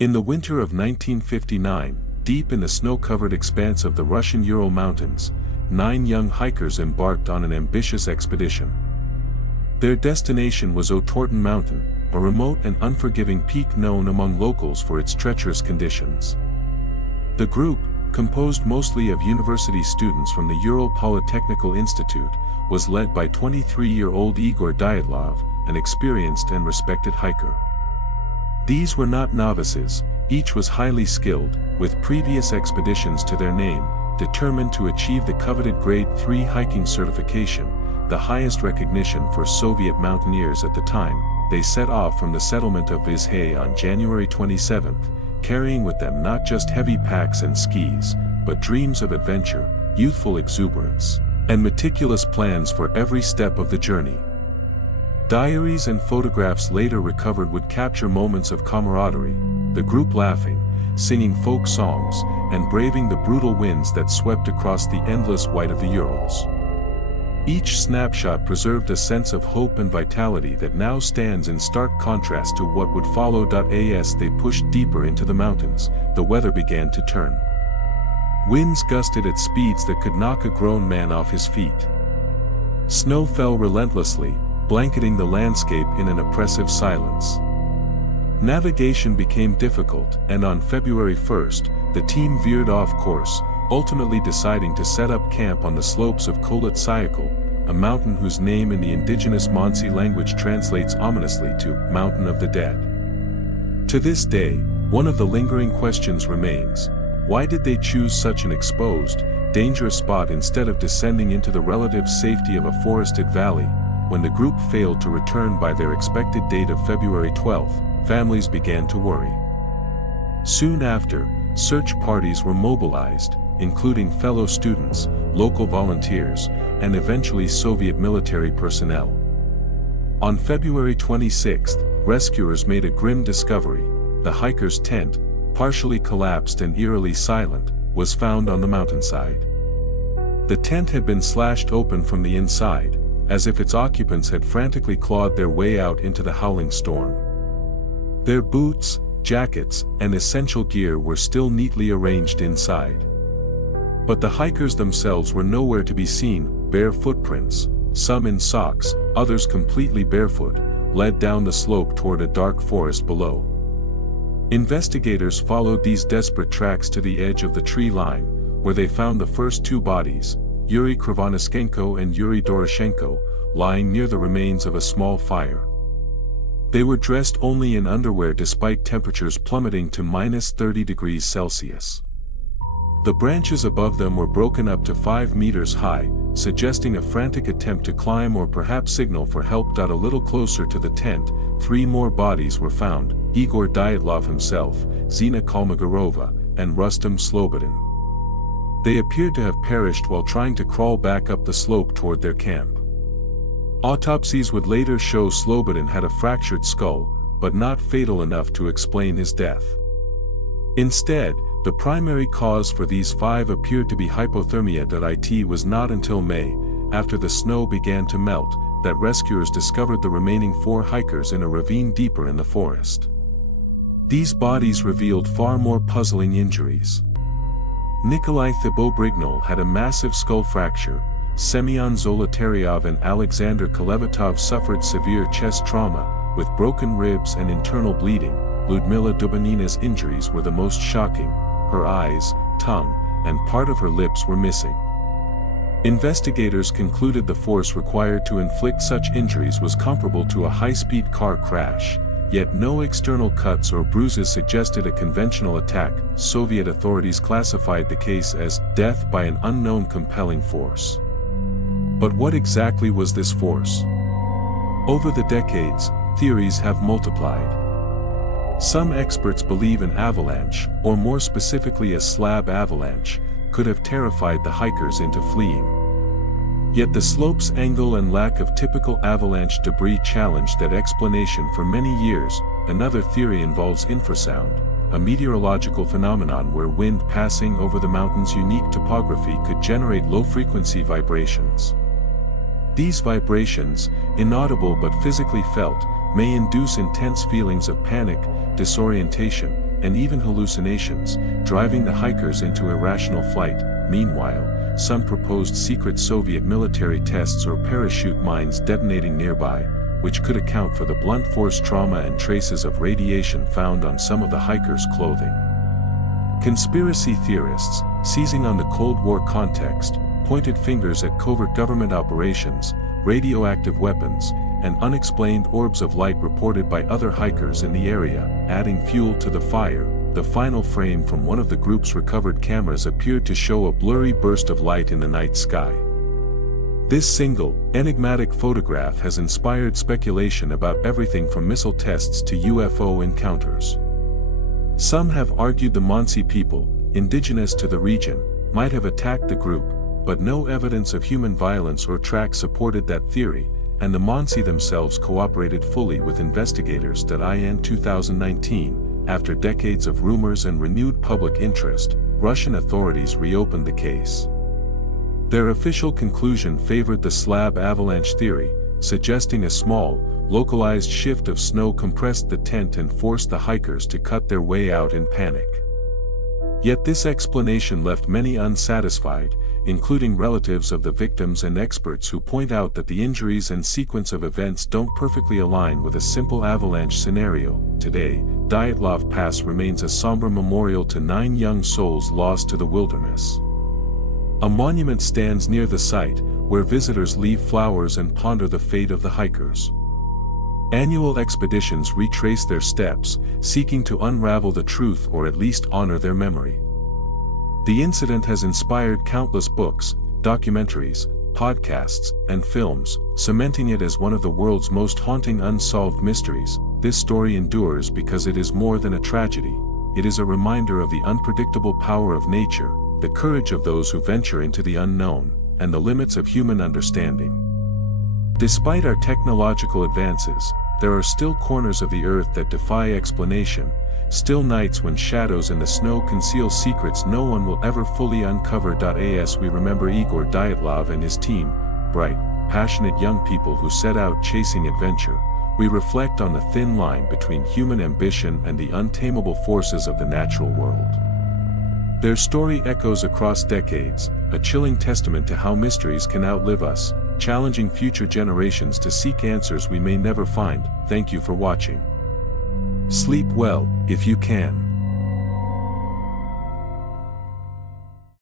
In the winter of 1959, deep in the snow-covered expanse of the Russian Ural Mountains, 9 young hikers embarked on an ambitious expedition. Their destination was Otorten Mountain, a remote and unforgiving peak known among locals for its treacherous conditions. The group, composed mostly of university students from the Ural Polytechnical Institute, was led by 23-year-old Igor Dyatlov, an experienced and respected hiker. These were not novices, each was highly skilled, with previous expeditions to their name, determined to achieve the coveted Grade 3 hiking certification, the highest recognition for Soviet mountaineers at the time. They set off from the settlement of Vizhay on January 27, carrying with them not just heavy packs and skis, but dreams of adventure, youthful exuberance, and meticulous plans for every step of the journey. Diaries and photographs later recovered would capture moments of camaraderie, the group laughing, singing folk songs, and braving the brutal winds that swept across the endless white of the Urals. Each snapshot preserved a sense of hope and vitality that now stands in stark contrast to what would follow. As they pushed deeper into the mountains, the weather began to turn. Winds gusted at speeds that could knock a grown man off his feet. Snow fell relentlessly, blanketing the landscape in an oppressive silence. Navigation became difficult, and on February 1, the team veered off course, ultimately deciding to set up camp on the slopes of Kholat Syakhl, a mountain whose name in the indigenous Mansi language translates ominously to Mountain of the Dead. To this day, one of the lingering questions remains: why did they choose such an exposed, dangerous spot instead of descending into the relative safety of a forested valley? When the group failed to return by their expected date of February 12, families began to worry. Soon after, search parties were mobilized, including fellow students, local volunteers, and eventually Soviet military personnel. On February 26, rescuers made a grim discovery: the hiker's tent, partially collapsed and eerily silent, was found on the mountainside. The tent had been slashed open from the inside, as if its occupants had frantically clawed their way out into the howling storm. Their boots, jackets, and essential gear were still neatly arranged inside. But the hikers themselves were nowhere to be seen. Bare footprints, some in socks, others completely barefoot, led down the slope toward a dark forest below. Investigators followed these desperate tracks to the edge of the tree line, where they found the first 2 bodies, Yuri Krivonischenko and Yuri Doroshenko, lying near the remains of a small fire. They were dressed only in underwear despite temperatures plummeting to -30°C. The branches above them were broken up to 5 meters high, suggesting a frantic attempt to climb or perhaps signal for help. A little closer to the tent, 3 more bodies were found: Igor Dyatlov himself, Zina Kolmogorova, and Rustam Slobodin. They appeared to have perished while trying to crawl back up the slope toward their camp. Autopsies would later show Slobodin had a fractured skull, but not fatal enough to explain his death. Instead, the primary cause for these 5 appeared to be hypothermia. It was not until May, after the snow began to melt, that rescuers discovered the remaining 4 hikers in a ravine deeper in the forest. These bodies revealed far more puzzling injuries. Nikolai Thibault-Brignol had a massive skull fracture, Semyon Zolotaryov and Alexander Kolevatov suffered severe chest trauma, with broken ribs and internal bleeding. Ludmila Dubinina's injuries were the most shocking: her eyes, tongue, and part of her lips were missing. Investigators concluded the force required to inflict such injuries was comparable to a high-speed car crash, yet no external cuts or bruises suggested a conventional attack. Soviet authorities classified the case as death by an unknown compelling force. But what exactly was this force? Over the decades, theories have multiplied. Some experts believe an avalanche, or more specifically a slab avalanche, could have terrified the hikers into fleeing. Yet the slope's angle and lack of typical avalanche debris challenged that explanation for many years. Another theory involves infrasound, a meteorological phenomenon where wind passing over the mountain's unique topography could generate low-frequency vibrations. These vibrations, inaudible but physically felt, may induce intense feelings of panic, disorientation, and even hallucinations, driving the hikers into irrational flight. Meanwhile, some proposed secret Soviet military tests or parachute mines detonating nearby, which could account for the blunt force trauma and traces of radiation found on some of the hikers' clothing. Conspiracy theorists, seizing on the Cold War context, pointed fingers at covert government operations, radioactive weapons, and unexplained orbs of light reported by other hikers in the area. Adding fuel to the fire, the final frame from one of the group's recovered cameras appeared to show a blurry burst of light in the night sky. This single, enigmatic photograph has inspired speculation about everything from missile tests to UFO encounters. Some have argued the Mansi people, indigenous to the region, might have attacked the group, but no evidence of human violence or tracks supported that theory, and the Mansi themselves cooperated fully with investigators. In 2019, after decades of rumors and renewed public interest, Russian authorities reopened the case. Their official conclusion favored the slab avalanche theory, suggesting a small, localized shift of snow compressed the tent and forced the hikers to cut their way out in panic. Yet this explanation left many unsatisfied, including relatives of the victims and experts who point out that the injuries and sequence of events don't perfectly align with a simple avalanche scenario. Today, Dyatlov Pass remains a somber memorial to 9 young souls lost to the wilderness. A monument stands near the site, where visitors leave flowers and ponder the fate of the hikers. Annual expeditions retrace their steps, seeking to unravel the truth or at least honor their memory. The incident has inspired countless books, documentaries, podcasts, and films, cementing it as one of the world's most haunting unsolved mysteries. This story endures because it is more than a tragedy. It is a reminder of the unpredictable power of nature, the courage of those who venture into the unknown, and the limits of human understanding. Despite our technological advances, there are still corners of the earth that defy explanation, still nights when shadows and the snow conceal secrets no one will ever fully uncover. As we remember Igor Dyatlov and his team, bright, passionate young people who set out chasing adventure, we reflect on the thin line between human ambition and the untamable forces of the natural world. Their story echoes across decades, a chilling testament to how mysteries can outlive us, challenging future generations to seek answers we may never find. Thank you for watching. Sleep well, if you can.